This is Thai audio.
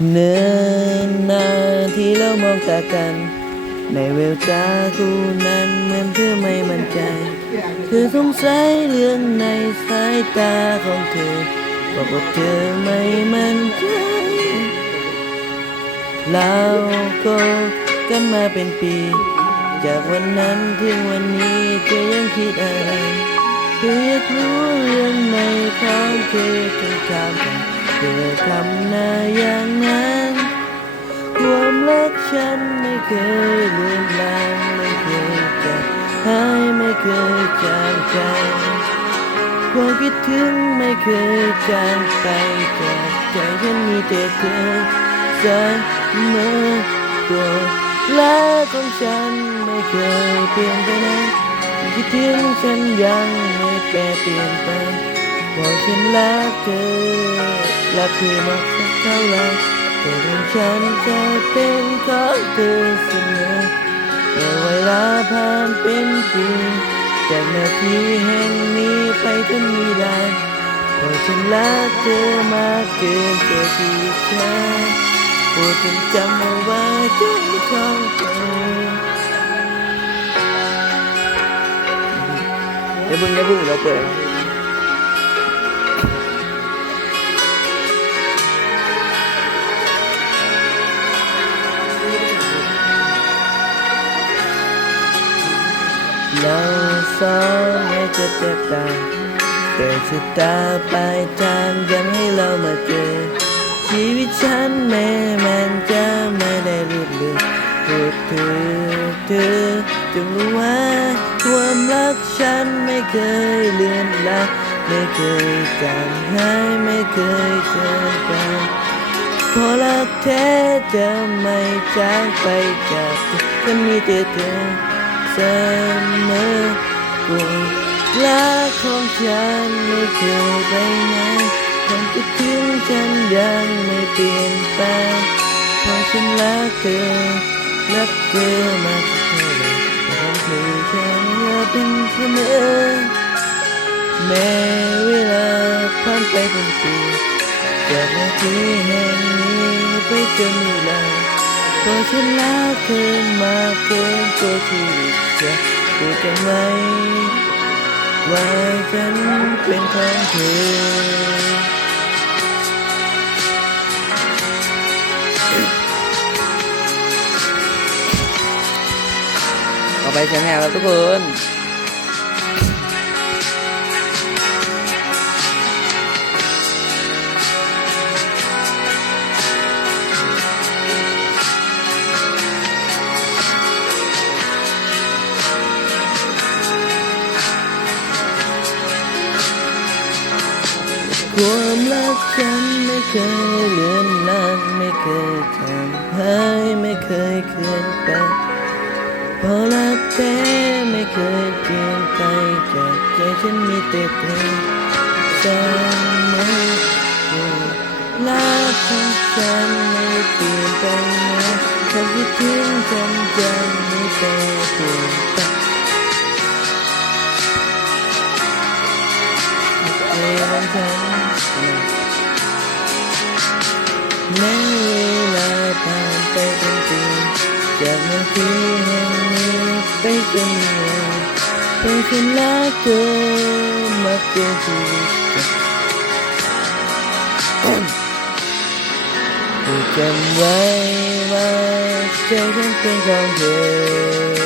เนินนานที่เรามองตากัน ในแววตาคู่นั้นเหมือนเธอไม่มั่นใจ เธอสงสัยเรื่องในสายตาของเธอ บอกว่าเธอไม่มั่นใจเราก็กันมาเป็นปี จากวันนั้นถึงวันนี้เธอยังคิดอะไรเธออยากรู้เรื่องในของเธอจนทำให้ ธอทำหน้าอย่างนั้นความรักฉันไม่เคยเลือนลางไม่เคยจางหายไม่เคยจางใจความคิดถึงไม่เคยจางไปจากใจฉันมีแต่เธอเสมอตัวรักของฉันไม่เคยเปลี่ยนไปไหนคิดถึงฉันยังไม่แปรเปลี่ยนไป บอกฉันรักเธอรักเธอมากสักเท่าไหรแต่ของฉันจะเป็นของเธอเสมอแต่เวลาผ่านเป็นปีจากนาทีแห่งนี้ไปจนมีลายพราะฉันรักเธอมากเกินตัวชีวิตฉันปรดจงจำเอาไว้ใจของเธออย่าบึ้งอย่าบึ้งเราเปิด เราสองไม่จะแตกต่างแต่ชะตาปลายทางยังให้เรามาเจอ ชีวิตฉันแม้มันจะไม่ได้รูดเรือพูดถึงเธอจงรู้ว่าความรักฉันไม่เคยเลือนลางไม่เคยจางหายไม่เคยเจอกันพราะรักแท้จะไม่จางไปจากเธอจะมีแต่เธอ เสมอกูรักของฉันไม่เคยไปไหนความคิดถึงฉันยังไม่เปลี่ยนไปเพราะฉันรักเธอรักเธอมากเท่าไรแต่ของเธอฉันจะเป็นเสมอแม้เวลาผ่านไปเป็นปีจากนาทีแห่งนี้ไปจนนิรันดร์เพราะฉันรักเธอมากเกิน ตัวชีวิตจะพูดกันไหมว่าฉันเป็นของเธอต่อไปชแนลแล้วทุกคน ความรักฉันไม่เคยเลือนลางไม่เคยจางหายไม่เคยเคลื่อนไปพราะรักแท้ไม่เคยเปลี่ยนไปจากใจฉันมีแต่เธอเสมอรักของฉันไม่เปลี่ยนไปนะความคิดถึงฉันยังไม่เปลี่ยน แม้เวลาผ่านไปเป็นปีจากนาทีแห่งนี้ไปจนเมื่อเพราะฉันรักเธอมากเกินชีวิตจะโปรดจำไว้ว่าใจฉันเป็นของเธอ